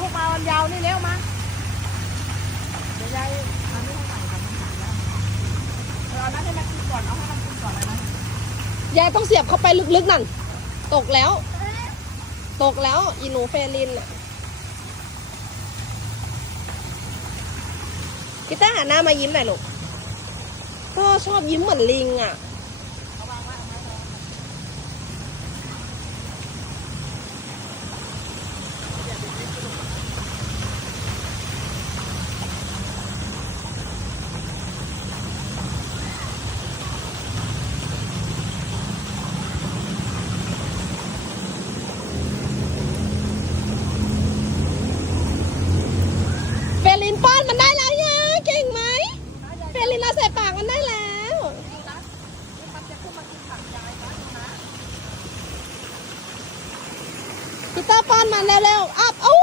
ลูกมาวันยาวนี่เร็วมาเดี๋ยวยายทำไม่เท่าไหร่ค่ะมันหายแล้วเอานั้นให้มันกินก่อนเอาให้มันกินก่อนเลยนะยายต้องเสียบเข้าไปลึกๆนั่นตกแล้วอีหนูเฟลินอ่ะกีต้าหันหน้ามายิ้มหน่อยลูกก็ชอบยิ้มเหมือนลิงอ่ะเฟลินป้อนมันได้แล้วยายเก่งไหมเฟลินเราใส่ปากมันได้แล้วกีต้าป้อนมันเร็วๆอัพโอ้